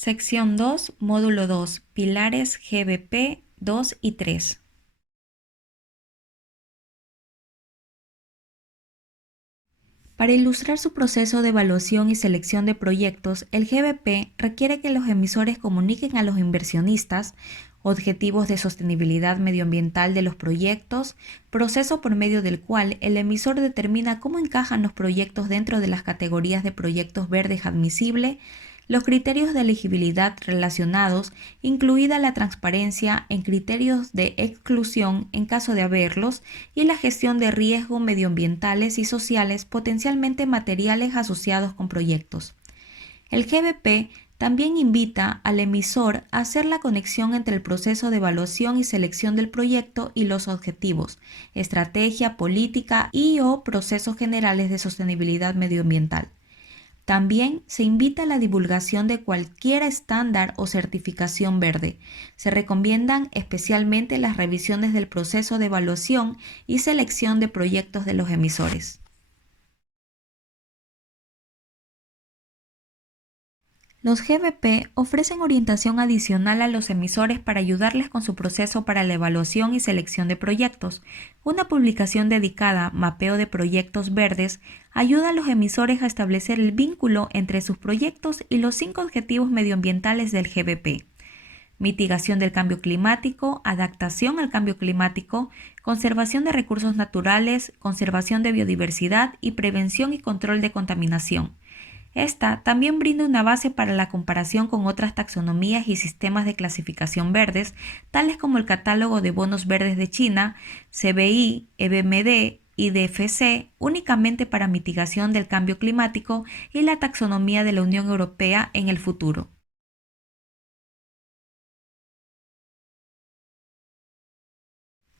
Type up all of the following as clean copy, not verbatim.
Sección 2, módulo 2, pilares GBP 2 y 3. Para ilustrar su proceso de evaluación y selección de proyectos, el GBP requiere que los emisores comuniquen a los inversionistas objetivos de sostenibilidad medioambiental de los proyectos, proceso por medio del cual el emisor determina cómo encajan los proyectos dentro de las categorías de proyectos verdes admisible, los criterios de elegibilidad relacionados, incluida la transparencia en criterios de exclusión en caso de haberlos, y la gestión de riesgos medioambientales y sociales potencialmente materiales asociados con proyectos. El GBP también invita al emisor a hacer la conexión entre el proceso de evaluación y selección del proyecto y los objetivos, estrategia, política y/o procesos generales de sostenibilidad medioambiental. También se invita a la divulgación de cualquier estándar o certificación verde. Se recomiendan especialmente las revisiones del proceso de evaluación y selección de proyectos de los emisores. Los GBP ofrecen orientación adicional a los emisores para ayudarles con su proceso para la evaluación y selección de proyectos. Una publicación dedicada Mapeo de Proyectos Verdes ayuda a los emisores a establecer el vínculo entre sus proyectos y los 5 objetivos medioambientales del GBP. Mitigación del cambio climático, adaptación al cambio climático, conservación de recursos naturales, conservación de biodiversidad y prevención y control de contaminación. Esta también brinda una base para la comparación con otras taxonomías y sistemas de clasificación verdes, tales como el Catálogo de Bonos Verdes de China, CBI, EBMD y DFC, únicamente para mitigación del cambio climático, y la taxonomía de la Unión Europea en el futuro.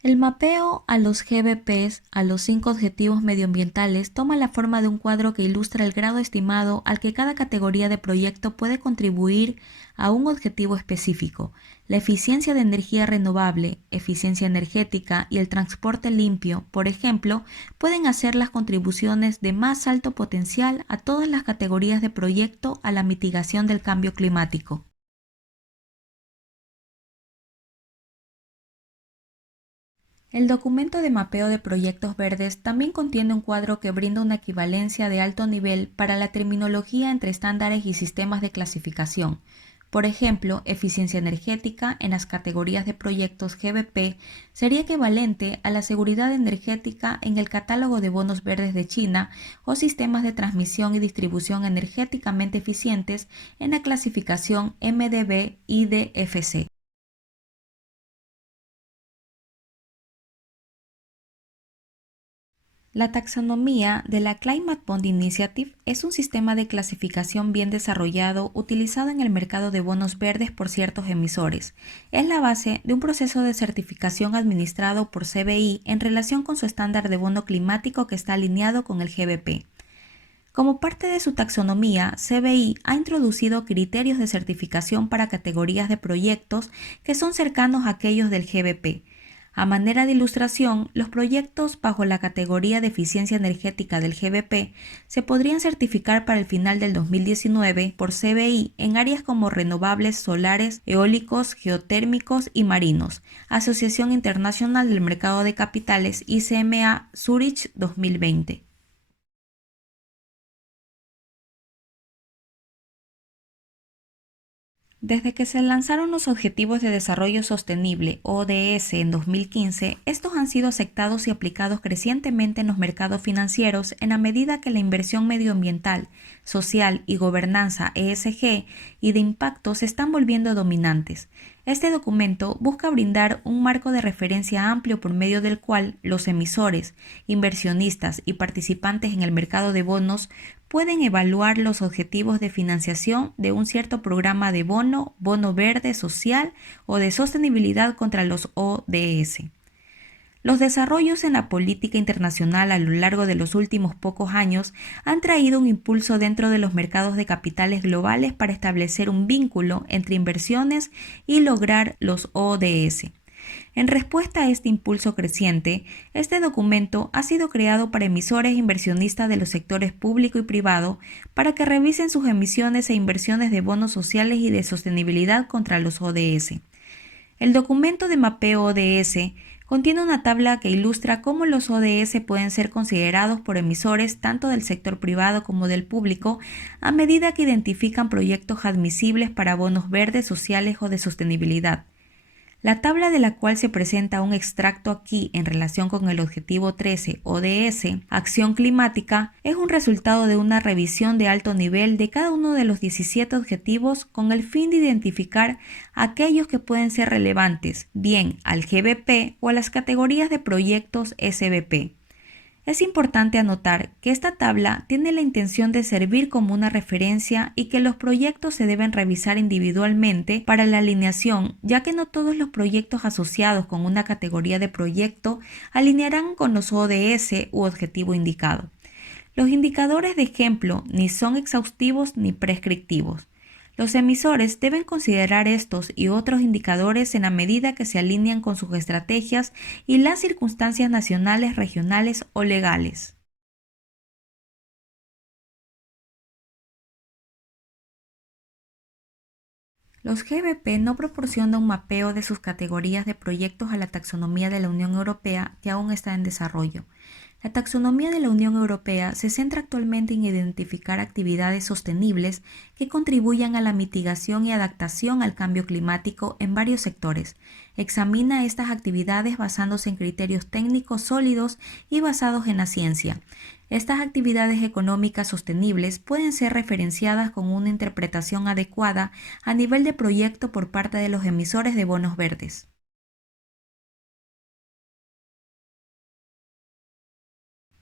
El mapeo a los GBPs, a los 5 objetivos medioambientales, toma la forma de un cuadro que ilustra el grado estimado al que cada categoría de proyecto puede contribuir a un objetivo específico. La eficiencia de energía renovable, eficiencia energética y el transporte limpio, por ejemplo, pueden hacer las contribuciones de más alto potencial a todas las categorías de proyecto a la mitigación del cambio climático. El documento de mapeo de proyectos verdes también contiene un cuadro que brinda una equivalencia de alto nivel para la terminología entre estándares y sistemas de clasificación. Por ejemplo, eficiencia energética en las categorías de proyectos GBP sería equivalente a la seguridad energética en el catálogo de bonos verdes de China o sistemas de transmisión y distribución energéticamente eficientes en la clasificación MDB y DFC. La taxonomía de la Climate Bond Initiative es un sistema de clasificación bien desarrollado utilizado en el mercado de bonos verdes por ciertos emisores. Es la base de un proceso de certificación administrado por CBI en relación con su estándar de bono climático que está alineado con el GBP. Como parte de su taxonomía, CBI ha introducido criterios de certificación para categorías de proyectos que son cercanos a aquellos del GBP. A manera de ilustración, los proyectos bajo la categoría de eficiencia energética del GBP se podrían certificar para el final del 2019 por CBI en áreas como renovables solares, eólicos, geotérmicos y marinos. Asociación Internacional del Mercado de Capitales ICMA Zurich 2020. Desde que se lanzaron los Objetivos de Desarrollo Sostenible, ODS, en 2015, estos han sido aceptados y aplicados crecientemente en los mercados financieros en la medida que la inversión medioambiental, social y gobernanza ESG y de impacto se están volviendo dominantes. Este documento busca brindar un marco de referencia amplio por medio del cual los emisores, inversionistas y participantes en el mercado de bonos pueden evaluar los objetivos de financiación de un cierto programa de bono verde social o de sostenibilidad contra los ODS. Los desarrollos en la política internacional a lo largo de los últimos pocos años han traído un impulso dentro de los mercados de capitales globales para establecer un vínculo entre inversiones y lograr los ODS. En respuesta a este impulso creciente, este documento ha sido creado para emisores e inversionistas de los sectores público y privado para que revisen sus emisiones e inversiones de bonos sociales y de sostenibilidad contra los ODS. El documento de mapeo ODS contiene una tabla que ilustra cómo los ODS pueden ser considerados por emisores tanto del sector privado como del público a medida que identifican proyectos admisibles para bonos verdes, sociales o de sostenibilidad. La tabla de la cual se presenta un extracto aquí en relación con el objetivo 13 ODS, Acción Climática, es un resultado de una revisión de alto nivel de cada uno de los 17 objetivos con el fin de identificar aquellos que pueden ser relevantes, bien al GBP o a las categorías de proyectos SBP. Es importante anotar que esta tabla tiene la intención de servir como una referencia y que los proyectos se deben revisar individualmente para la alineación, ya que no todos los proyectos asociados con una categoría de proyecto alinearán con los ODS u objetivo indicado. Los indicadores de ejemplo ni son exhaustivos ni prescriptivos. Los emisores deben considerar estos y otros indicadores en la medida que se alinean con sus estrategias y las circunstancias nacionales, regionales o legales. Los GBP no proporcionan un mapeo de sus categorías de proyectos a la taxonomía de la Unión Europea que aún está en desarrollo. La taxonomía de la Unión Europea se centra actualmente en identificar actividades sostenibles que contribuyan a la mitigación y adaptación al cambio climático en varios sectores. Examina estas actividades basándose en criterios técnicos sólidos y basados en la ciencia. Estas actividades económicas sostenibles pueden ser referenciadas con una interpretación adecuada a nivel de proyecto por parte de los emisores de bonos verdes.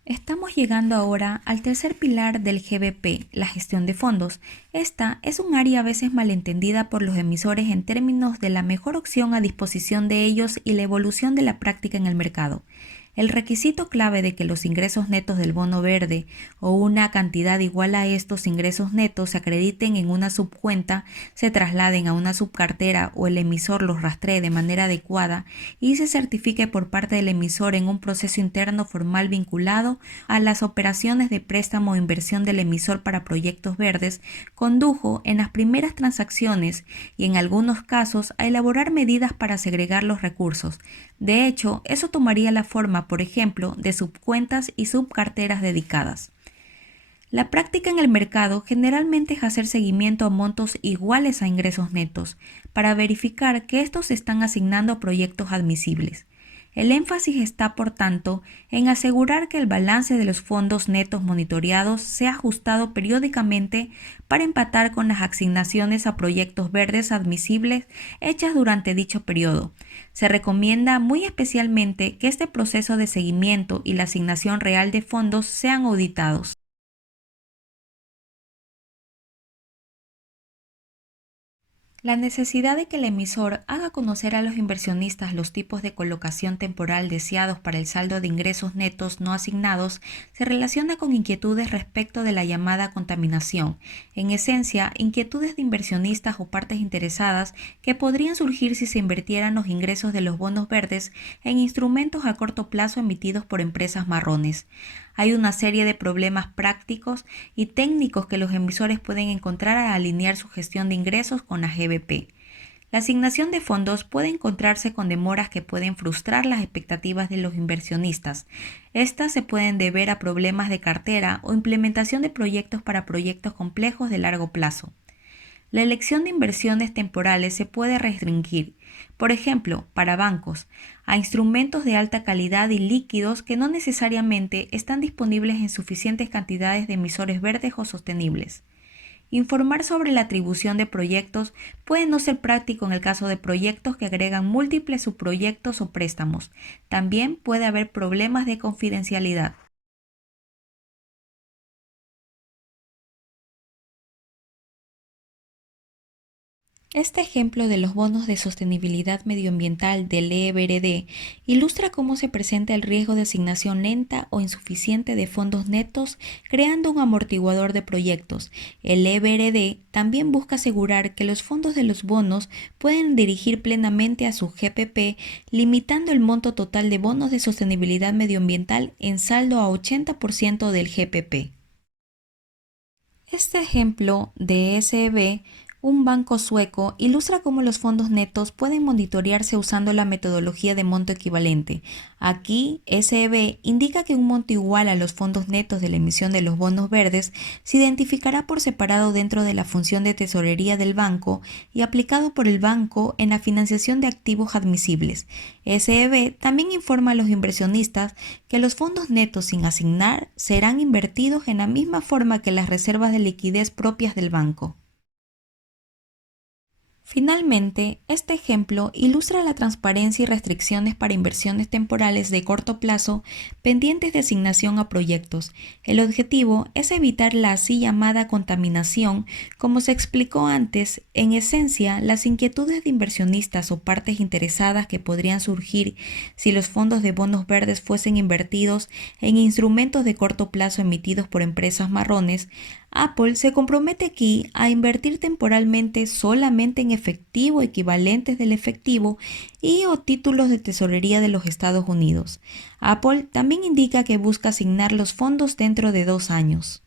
Estamos llegando ahora al tercer pilar del GBP, la gestión de fondos. Esta es un área a veces malentendida por los emisores en términos de la mejor opción a disposición de ellos y la evolución de la práctica en el mercado. El requisito clave de que los ingresos netos del bono verde o una cantidad igual a estos ingresos netos se acrediten en una subcuenta, se trasladen a una subcartera o el emisor los rastree de manera adecuada y se certifique por parte del emisor en un proceso interno formal vinculado a las operaciones de préstamo o inversión del emisor para proyectos verdes, condujo en las primeras transacciones y en algunos casos a elaborar medidas para segregar los recursos. De hecho, eso tomaría la forma, por ejemplo, de subcuentas y subcarteras dedicadas. La práctica en el mercado generalmente es hacer seguimiento a montos iguales a ingresos netos, para verificar que estos se están asignando a proyectos admisibles. El énfasis está, por tanto, en asegurar que el balance de los fondos netos monitoreados sea ajustado periódicamente para empatar con las asignaciones a proyectos verdes admisibles hechas durante dicho periodo. Se recomienda muy especialmente que este proceso de seguimiento y la asignación real de fondos sean auditados. La necesidad de que el emisor haga conocer a los inversionistas los tipos de colocación temporal deseados para el saldo de ingresos netos no asignados se relaciona con inquietudes respecto de la llamada contaminación, en esencia, inquietudes de inversionistas o partes interesadas que podrían surgir si se invirtieran los ingresos de los bonos verdes en instrumentos a corto plazo emitidos por empresas marrones. Hay una serie de problemas prácticos y técnicos que los emisores pueden encontrar al alinear su gestión de ingresos con la GBP. La asignación de fondos puede encontrarse con demoras que pueden frustrar las expectativas de los inversionistas. Estas se pueden deber a problemas de cartera o implementación de proyectos para proyectos complejos de largo plazo. La elección de inversiones temporales se puede restringir, por ejemplo, para bancos, a instrumentos de alta calidad y líquidos que no necesariamente están disponibles en suficientes cantidades de emisores verdes o sostenibles. Informar sobre la atribución de proyectos puede no ser práctico en el caso de proyectos que agregan múltiples subproyectos o préstamos. También puede haber problemas de confidencialidad. Este ejemplo de los bonos de sostenibilidad medioambiental del EBRD ilustra cómo se presenta el riesgo de asignación lenta o insuficiente de fondos netos, creando un amortiguador de proyectos. El EBRD también busca asegurar que los fondos de los bonos pueden dirigir plenamente a su GPP, limitando el monto total de bonos de sostenibilidad medioambiental en saldo a 80% del GPP. Este ejemplo de SEB, un banco sueco, ilustra cómo los fondos netos pueden monitorearse usando la metodología de monto equivalente. Aquí, SEB indica que un monto igual a los fondos netos de la emisión de los bonos verdes se identificará por separado dentro de la función de tesorería del banco y aplicado por el banco en la financiación de activos admisibles. SEB también informa a los inversionistas que los fondos netos sin asignar serán invertidos en la misma forma que las reservas de liquidez propias del banco. Finalmente, este ejemplo ilustra la transparencia y restricciones para inversiones temporales de corto plazo pendientes de asignación a proyectos. El objetivo es evitar la así llamada contaminación. Como se explicó antes, en esencia, las inquietudes de inversionistas o partes interesadas que podrían surgir si los fondos de bonos verdes fuesen invertidos en instrumentos de corto plazo emitidos por empresas marrones. Apple se compromete aquí a invertir temporalmente solamente en efectivo equivalentes del efectivo y o títulos de tesorería de los Estados Unidos. Apple también indica que busca asignar los fondos dentro de 2 años.